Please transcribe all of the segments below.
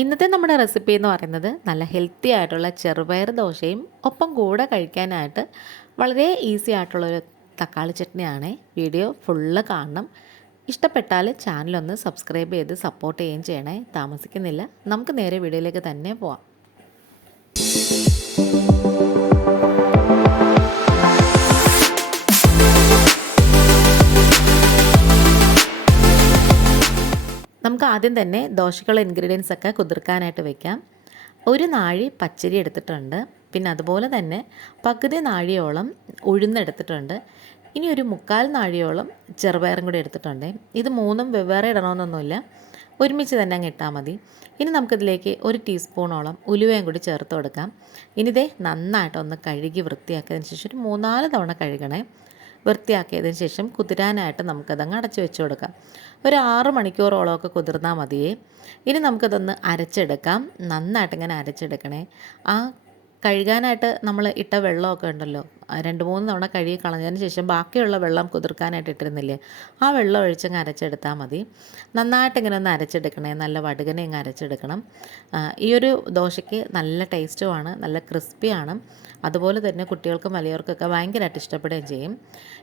ഇന്നത്തെ നമ്മുടെ റെസിപ്പി എന്ന് പറയുന്നത് നല്ല ഹെൽത്തി ആയിട്ടുള്ള ചെറുപയർ ദോശയും ഒപ്പം കൂടെ കഴിക്കാനായിട്ട് വളരെ ഈസി ആയിട്ടുള്ളൊരു തക്കാളി ചട്നിയാണ്. വീഡിയോ ഫുള്ള് കാണണം. ഇഷ്ടപ്പെട്ടാൽ ചാനലൊന്ന് സബ്സ്ക്രൈബ് ചെയ്ത് സപ്പോർട്ട് ചെയ്യുകയും ചെയ്യണേ. താമസിക്കുന്നില്ല, നമുക്ക് നേരെ വീഡിയോയിലേക്ക് തന്നെ പോവാം. നമുക്ക് ആദ്യം തന്നെ ദോശക്കുള്ള ഇൻഗ്രീഡിയൻസ് ഒക്കെ കുതിർക്കാനായിട്ട് വെക്കാം. ഒരു നാഴി പച്ചരി എടുത്തിട്ടുണ്ട്, പിന്നെ അതുപോലെ തന്നെ പകുതി നാഴിയോളം ഉഴുന്നെടുത്തിട്ടുണ്ട്. ഇനി ഒരു മുക്കാൽ നാഴിയോളം ചെറുപയറും കൂടി എടുത്തിട്ടുണ്ട്. ഇത് മൂന്നും വെവ്വേറെ ഇടണമെന്നൊന്നുമില്ല, ഒരുമിച്ച് തന്നെ അങ്ങ് ഇട്ടാൽ മതി. ഇനി നമുക്കിതിലേക്ക് ഒരു ടീസ്പൂണോളം ഉലുവയും കൂടി ചേർത്ത് കൊടുക്കാം. ഇനി ഇതേ നന്നായിട്ടൊന്ന് കഴുകി വൃത്തിയാക്കിയതിന് ശേഷം ഒരു 3-4 തവണ കഴുകണേ. വൃത്തിയാക്കിയതിന് ശേഷം കുതിരാനായിട്ട് നമുക്കതങ്ങ് അടച്ചു വെച്ച് കൊടുക്കാം. ഒരു 6 മണിക്കൂറോളമൊക്കെ കുതിർന്നാൽ മതിയേ. ഇനി നമുക്കതൊന്ന് അരച്ചെടുക്കാം. നന്നായിട്ട് ഇങ്ങനെ അരച്ചെടുക്കണേ. ആ കഴുകാനായിട്ട് നമ്മൾ ഇട്ട വെള്ളമൊക്കെ ഉണ്ടല്ലോ, 2-3 തവണ കഴുകി കളഞ്ഞതിന് ശേഷം ബാക്കിയുള്ള വെള്ളം കുതിർക്കാനായിട്ട് ഇട്ടിരുന്നില്ലേ, ആ വെള്ളം ഒഴിച്ചങ്ങ് അരച്ചെടുത്താൽ മതി. നന്നായിട്ട് ഇങ്ങനെ ഒന്ന് അരച്ചെടുക്കണേ, നല്ല വടുകനെ ഇങ്ങ് അരച്ചെടുക്കണം. ഈ ഒരു ദോശയ്ക്ക് നല്ല ടേസ്റ്റുമാണ്, നല്ല ക്രിസ്പിയാണ്. അതുപോലെ തന്നെ കുട്ടികൾക്കും വലിയവർക്കൊക്കെ ഭയങ്കരമായിട്ട് ഇഷ്ടപ്പെടുകയും ചെയ്യും.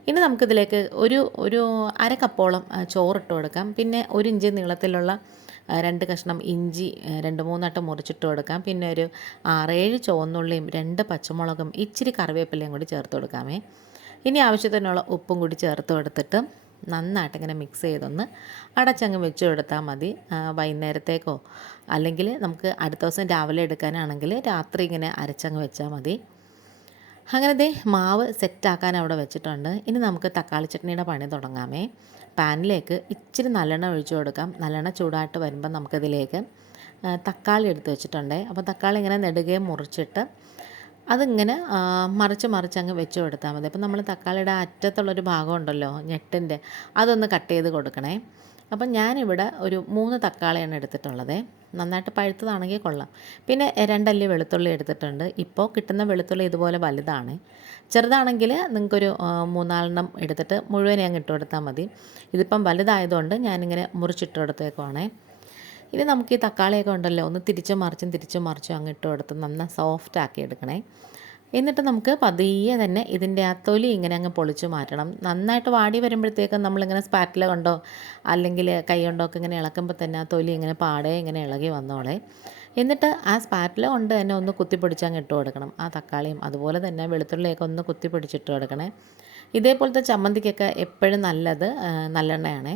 ഇനി നമുക്കിതിലേക്ക് ഒരു ഒരു അര കപ്പോളം ചോറിട്ട് കൊടുക്കാം. പിന്നെ 1 ഇഞ്ച് നീളത്തിലുള്ള 2 കഷ്ണം ഇഞ്ചി 2-3 മുറിച്ചിട്ട് കൊടുക്കാം. പിന്നെ ഒരു 6-7 ചുവന്നുള്ളിയും 2 പച്ചമുളകും ഇച്ചിരി കറിവേപ്പിലയും കൂടി ചേർത്ത് കൊടുക്കാമേ. ഇനി ആവശ്യത്തിനുള്ള ഉപ്പും കൂടി ചേർത്ത് കൊടുത്തിട്ട് നന്നായിട്ട് ഇങ്ങനെ മിക്സ് ചെയ്തൊന്ന് അടച്ചങ്ങ് വെച്ച് കൊടുത്താൽ മതി. വൈകുന്നേരത്തേക്കോ അല്ലെങ്കിൽ നമുക്ക് അടുത്ത ദിവസം രാവിലെ എടുക്കാനാണെങ്കിൽ രാത്രി ഇങ്ങനെ അരച്ചങ്ങ് വെച്ചാൽ മതി. അങ്ങനെ ദേ മാവ് സെറ്റാക്കാൻ അവിടെ വെച്ചിട്ടുണ്ട്. ഇനി നമുക്ക് തക്കാളി ചട്നിയുടെ പണി തുടങ്ങാമേ. പാനിലേക്ക് ഇച്ചിരി നല്ലെണ്ണ ഒഴിച്ചു കൊടുക്കാം. നല്ലെണ്ണ ചൂടായിട്ട് വരുമ്പോൾ നമുക്കിതിലേക്ക് തക്കാളി എടുത്ത് വെച്ചിട്ടുണ്ട്. അപ്പോൾ തക്കാളി ഇങ്ങനെ നെടുകെ മുറിച്ചിട്ട് അതിങ്ങനെ മറിച്ച് അങ്ങ് വെച്ച് കൊടുത്താൽ മതി. അപ്പോൾ നമ്മൾ തക്കാളിയുടെ അറ്റത്തുള്ളൊരു ഭാഗം ഉണ്ടല്ലോ, ഞെട്ടിൻ്റെ, അതൊന്ന് കട്ട് ചെയ്ത് കൊടുക്കണേ. അപ്പം ഞാനിവിടെ ഒരു 3 തക്കാളിയാണ് എടുത്തിട്ടുള്ളത്. നന്നായിട്ട് പഴുത്തതാണെങ്കിൽ കൊള്ളാം. പിന്നെ 2 അല്ലി വെളുത്തുള്ളി എടുത്തിട്ടുണ്ട്. ഇപ്പോൾ കിട്ടുന്ന വെളുത്തുള്ളി ഇതുപോലെ വലുതാണ്. ചെറുതാണെങ്കിൽ നിങ്ങൾക്കൊരു 3-4 എടുത്തിട്ട് മുഴുവനെ അങ്ങ് ഇട്ട് കൊടുത്താൽ മതി. ഇതിപ്പം വലുതായതുകൊണ്ട് ഞാനിങ്ങനെ മുറിച്ചിട്ട് കൊടുത്തേക്കുവാണേ. ഇനി നമുക്ക് ഈ തക്കാളിയൊക്കെ ഉണ്ടല്ലോ, ഒന്ന് തിരിച്ചും മറിച്ചും അങ്ങ് ഇട്ട് കൊടുത്ത് നന്നായി സോഫ്റ്റ് ആക്കി എടുക്കണേ. എന്നിട്ട് നമുക്ക് പതിയെ തന്നെ ഇതിൻ്റെ ആ തൊലി ഇങ്ങനെ അങ്ങ് പൊളിച്ച് മാറ്റണം. നന്നായിട്ട് വാടി വരുമ്പോഴത്തേക്കും നമ്മളിങ്ങനെ സ്പാറ്റില കൊണ്ടോ അല്ലെങ്കിൽ കൈ കൊണ്ടോ ഒക്കെ ഇങ്ങനെ ഇളക്കുമ്പോൾ തന്നെ ആ തൊലി ഇങ്ങനെ പാടെ ഇങ്ങനെ ഇളകി വന്നോളെ. എന്നിട്ട് ആ സ്പാറ്റില കൊണ്ട് തന്നെ ഒന്ന് കുത്തിപ്പിടിച്ചങ്ങ് ഇട്ട് കൊടുക്കണം. ആ തക്കാളിയും അതുപോലെ തന്നെ വെളുത്തുള്ളിയൊക്കെ ഒന്ന് കുത്തിപ്പിടിച്ചിട്ട് കൊടുക്കണേ. ഇതേപോലത്തെ ചമ്മന്തിക്കൊക്കെ എപ്പോഴും നല്ലത് നല്ലെണ്ണയാണ്.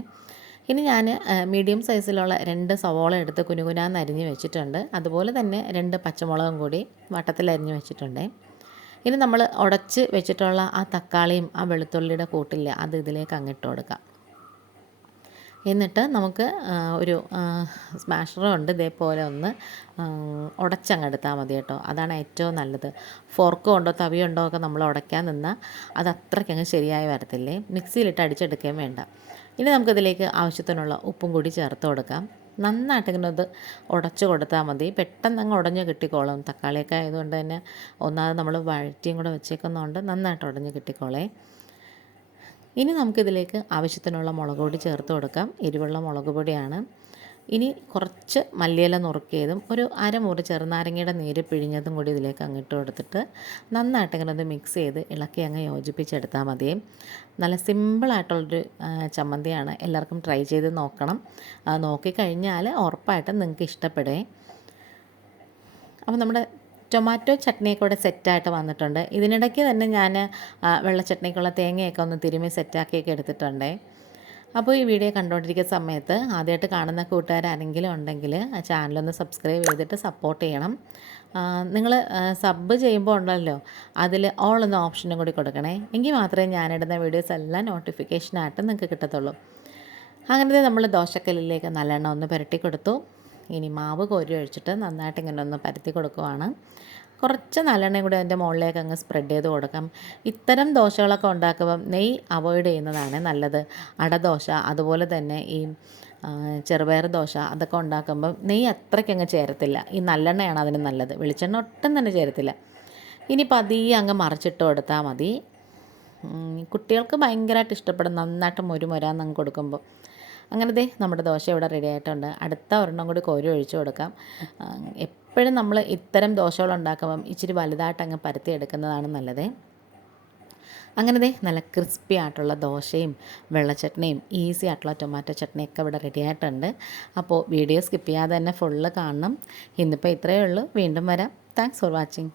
ഇനി ഞാൻ മീഡിയം സൈസിലുള്ള 2 സവോള എടുത്ത് കുനുകുനാന്ന് അരിഞ്ഞ് വെച്ചിട്ടുണ്ട്. അതുപോലെ തന്നെ 2 പച്ചമുളകും കൂടി വട്ടത്തിൽ അരിഞ്ഞ് വെച്ചിട്ടുണ്ട്. ഇനി നമ്മൾ ഉടച്ച് വെച്ചിട്ടുള്ള ആ തക്കാളിയും ആ വെളുത്തുള്ളിയുടെ കൂട്ടില്ല, അത് ഇതിലേക്ക് അങ്ങിട്ട് കൊടുക്കാം. എന്നിട്ട് നമുക്ക് ഒരു സ്മാഷറും ഉണ്ട്, ഇതേപോലെ ഒന്ന് ഉടച്ചങ്ങെടുത്താൽ മതി കേട്ടോ. അതാണ് ഏറ്റവും നല്ലത്. ഫോർക്ക് കൊണ്ടോ തവിയുണ്ടോ ഒക്കെ നമ്മൾ ഉടയ്ക്കാൻ നിന്നാൽ അത് അത്രയ്ക്കങ്ങ് ശരിയായി വരത്തില്ലേ. മിക്സിയിലിട്ട് അടിച്ചെടുക്കുകയും വേണ്ട. ഇനി നമുക്കിതിലേക്ക് ആവശ്യത്തിനുള്ള ഉപ്പും കൂടി ചേർത്ത് കൊടുക്കാം. നന്നായിട്ട് ഇങ്ങനെ അത് ഉടച്ച് കൊടുത്താൽ മതി. പെട്ടെന്ന് അങ്ങ് ഉടഞ്ഞ് കിട്ടിക്കോളും. തക്കാളിയൊക്കെ ആയതുകൊണ്ട് തന്നെ ഒന്നാമത് നമ്മൾ വഴറ്റിയും കൂടെ വെച്ചേക്കുന്നതുകൊണ്ട് നന്നായിട്ട് ഉടഞ്ഞ് കിട്ടിക്കോളേ. ഇനി നമുക്കിതിലേക്ക് ആവശ്യത്തിനുള്ള മുളക് പൊടി ചേർത്ത് കൊടുക്കാം. എരിവുള്ള മുളക് പൊടിയാണ്. ഇനി കുറച്ച് മല്ലിയില നുറുക്കിയതും ഒരു അരമുറി ചെറുനാരങ്ങയുടെ നീര് പിഴിഞ്ഞതും കൂടി ഇതിലേക്ക് അങ്ങിട്ട് കൊടുത്തിട്ട് നന്നായിട്ട് ഇങ്ങനെ ഒന്ന് മിക്സ് ചെയ്ത് ഇളക്കി അങ്ങ് യോജിപ്പിച്ചെടുത്താൽ മതി. നല്ല സിമ്പിളായിട്ടുള്ളൊരു ചമ്മന്തിയാണ്. എല്ലാവർക്കും ട്രൈ ചെയ്ത് നോക്കണം. നോക്കിക്കഴിഞ്ഞാൽ ഉറപ്പായിട്ടും നിങ്ങൾക്ക് ഇഷ്ടപ്പെടുകയും. അപ്പോൾ നമ്മുടെ ടൊമാറ്റോ ചട്നിയൊക്കെ ഇവിടെ സെറ്റായിട്ട് വന്നിട്ടുണ്ട്. ഇതിനിടയ്ക്ക് തന്നെ ഞാൻ വെള്ള ചട്നിക്കുള്ള തേങ്ങയൊക്കെ ഒന്ന് തിരുമ്മി സെറ്റാക്കിയൊക്കെ എടുത്തിട്ടുണ്ട്. അപ്പോൾ ഈ വീഡിയോ കണ്ടുകൊണ്ടിരിക്കുന്ന സമയത്ത് ആദ്യമായിട്ട് കാണുന്ന കൂട്ടുകാരാരെങ്കിലും ഉണ്ടെങ്കിൽ ആ ചാനലൊന്ന് സബ്സ്ക്രൈബ് ചെയ്തിട്ട് സപ്പോർട്ട് ചെയ്യണം. നിങ്ങൾ സബ് ചെയ്യുമ്പോൾ ഉണ്ടല്ലോ, അതിൽ ഓൾ എന്ന ഓപ്ഷനും കൂടി കൊടുക്കണേ. എങ്കിൽ മാത്രമേ ഞാനിടുന്ന വീഡിയോസ് എല്ലാം നോട്ടിഫിക്കേഷനായിട്ട് നിങ്ങൾക്ക് കിട്ടത്തുള്ളൂ. അങ്ങനത്തെ നമ്മൾ ദോശക്കല്ലിലേക്ക് നല്ലെണ്ണ ഒന്ന് പുരട്ടി കൊടുത്തു. ഇനി മാവ് കോരി ഒഴിച്ചിട്ട് നന്നായിട്ട് ഇങ്ങനെ ഒന്ന് പരത്തി കൊടുക്കുവാണ്. കുറച്ച് നല്ലെണ്ണയും കൂടി അതിൻ്റെ മുകളിലേക്ക് അങ്ങ് സ്പ്രെഡ് ചെയ്ത് കൊടുക്കാം. ഇത്തരം ദോശകളൊക്കെ ഉണ്ടാക്കുമ്പം നെയ്യ് അവോയ്ഡ് ചെയ്യുന്നതാണ് നല്ലത്. അടദോശ അതുപോലെ തന്നെ ഈ ചെറുപയർ ദോശ അതൊക്കെ ഉണ്ടാക്കുമ്പം നെയ്യ് അത്രയ്ക്കങ്ങ് ചേരത്തില്ല. ഈ നല്ലെണ്ണയാണ് അതിന് നല്ലത്. വെളിച്ചെണ്ണ ഒട്ടും തന്നെ ചേരത്തില്ല. ഇനി പതിയെ അങ്ങ് മറിച്ചിട്ട് കൊടുത്താൽ മതി. കുട്ടികൾക്ക് ഭയങ്കരമായിട്ട് ഇഷ്ടപ്പെടും, നന്നായിട്ട് മൊരുമൊരാന്ന് അങ്ങ് കൊടുക്കുമ്പോൾ. അങ്ങനെ ദേ നമ്മുടെ ദോശ ഇവിടെ റെഡി ആയിട്ടുണ്ട്. അടുത്ത ഒരെണ്ണം കൂടി കോരി ഒഴിച്ചു കൊടുക്കാം. എപ്പോഴും നമ്മൾ ഇത്തരം ദോശകൾ ഉണ്ടാക്കുമ്പം ഇച്ചിരി വലുതായിട്ട് അങ്ങ് പരത്തി എടുക്കുന്നതാണ് നല്ലത്. അങ്ങനെ ദേ നല്ല ക്രിസ്പി ആയിട്ടുള്ള ദോശയും വെള്ളച്ചട്നിയും ഈസി ആയിട്ടുള്ള ടൊമാറ്റോ ചട്നിയൊക്കെ ഇവിടെ റെഡി ആയിട്ടുണ്ട്. അപ്പോൾ വീഡിയോ സ്കിപ്പ് ചെയ്യാതെ തന്നെ ഫുള്ള് കാണണം. ഇന്നിപ്പോൾ ഇത്രയേ ഉള്ളൂ. വീണ്ടും വരാം. Thanks for watching.